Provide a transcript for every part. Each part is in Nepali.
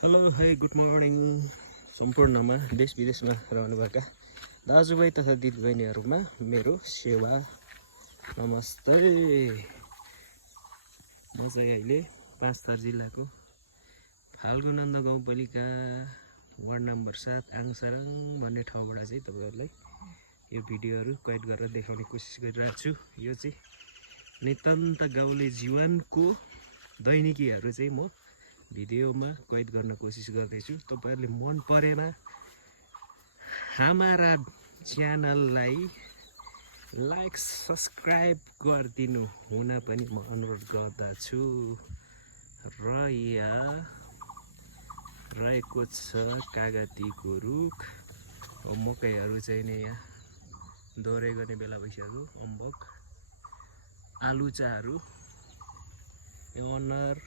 हेलो है गुड मर्निङ सम्पूर्णमा देश विदेशमा रहनुभएका दाजुभाइ तथा दिदीबहिनीहरूमा मेरो सेवा नमस्ते। म चाहिँ अहिले पाँचथर जिल्लाको फाल्गुनन्द गाउँपालिका वार्ड नम्बर 7 आङसाराङ भन्ने ठाउँबाट चाहिँ तपाईहरुलाई यो भिडियोहरू कैद गरेर देखाउने कोसिस गरिरहेको छु। यो चाहिँ नितान्त गाउँले जीवनको दैनिकीहरू चाहिँ म भिडियोमा कैद गर्न कोसिस गर्दैछु। तपाईहरुले मन परेमा हाम्रा च्यानललाई लाइक सब्स्क्राइब गरिदिनु हुन पनि म अनुरोध गर्दछु। र यहाँ रहेको छ कागतीको रुख, मकैहरू चाहिँ नि यहाँ दोहोरे गर्ने बेला भइसक्यो। अम्बक, आलुचाहरू, अनार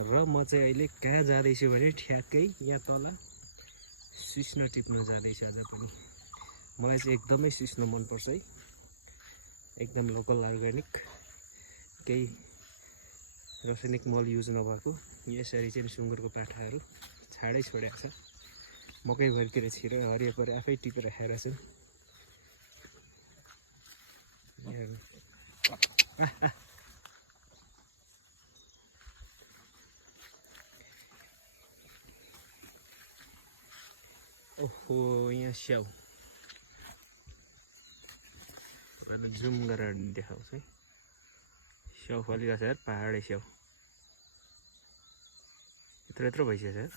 र म चाहिँ अहिले कहाँ जाँदैछु भने ठ्याक्कै यहाँ तल सिस्नो टिप्न जाँदैछु। आज पनि मलाई चाहिँ एकदमै सिस्नो मनपर्छ है, एकदम लोकल अर्ग्यानिक, केही रासायनिक मल युज नभएको। यसरी चाहिँ सुँगुरको पाठाहरू छाडै छोडेको छ। मकै भरितिर छिर हरियो परे आफै टिपेर खाएर छन्। ओहो यहाँ स्याउ जुम गरेर देखाउँछ है। स्याउ फलिरहेको छ यार, पहाडे स्याउ यत्रो यत्रो भइसक्यो यार।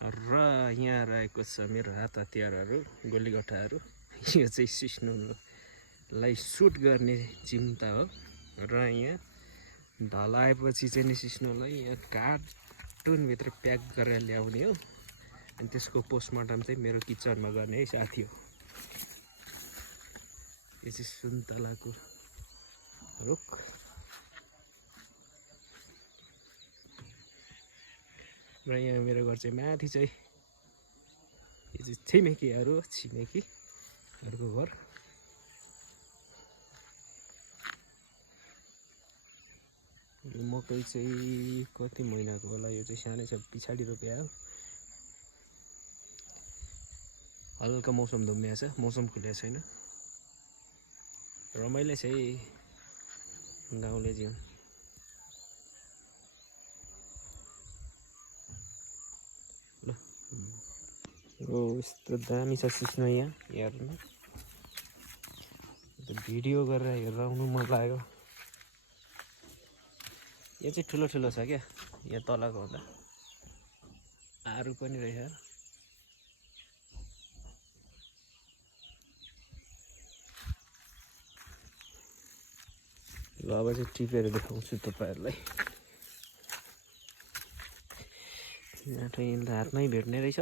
र यहाँ रहेको छ मेरो हात हतियारहरू, गोलीगट्टाहरू। यो चाहिँ सिस्नोलाई सुट गर्ने चिम्टा हो। र यहाँ ढलाएपछि चाहिँ नि सिस्नोलाई यहाँ कार्टुनभित्र प्याक गरेर ल्याउने हो। अनि त्यसको पोस्टमार्टम चाहिँ मेरो किचनमा गर्ने है साथी हो। यो चाहिँ सुन्तलाको रुख। र यहाँ मेरो घर चाहिँ माथि चाहिँ यो चाहिँ छिमेकीहरूको घर। यो मकै चाहिँ कति महिनाको होला, यो चाहिँ सानै छ, पछाडि रोप्या हो। हल्का मौसम धुम्मिया छ, मौसम खुलेको छैन। रमाइलो छ है गाउँले जीवन। ल यस्तो दामी छ सिस्नो यहाँ हेर्नु। भिडियो गरेर हेरेर आउनु मन लाग्यो। यो चाहिँ ठुलो ठुलो छ क्या, यहाँ तलको भन्दा आरु पनि रहेछ। ल अब चाहिँ टिपेर देखाउँछु तपाईहरुलाई। यहाँ त हातमै भेट्ने रहेछ।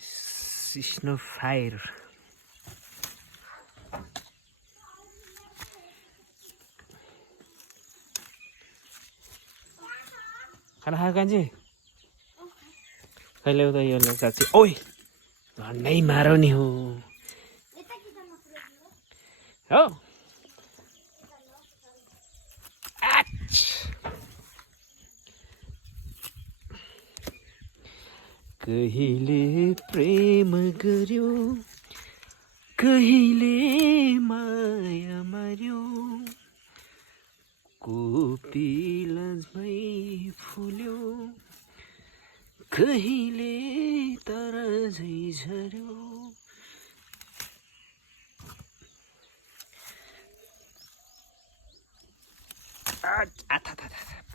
सिस्नो फायर। खाना खाएको कान्छी कहिले उता यो साँच्ची ओइ झन्डै मारौ नि हो हो। कहिले प्रेम गर्यो, कहिले माया मार्यो, कोपी लजमै फुल्यो, कहिले तर झै झर्यो।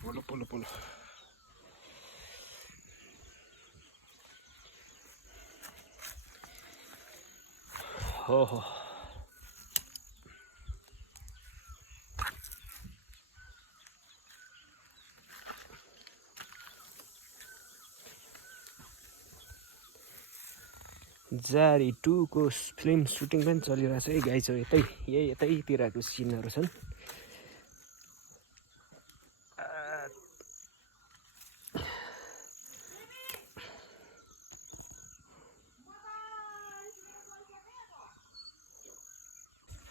Polo polo polo. हो हो जारी 2 को फिल्म सुटिङ पनि चलिरहेछ है गाइस। यतैतिरको सिनहरू छन्।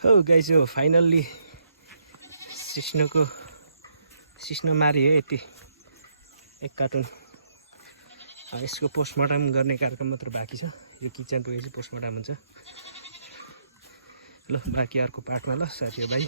हो गाइस हो फाइनल्ली सिस्नो मारियो यति एक कार्टुन। यसको पोस्टमार्टम गर्ने कार्यक्रम मात्र बाँकी छ। यो किचन पुगेपछि पोस्टमार्टम हुन्छ। ल बाँकी अर्को पार्टमा ल साथीभाइ।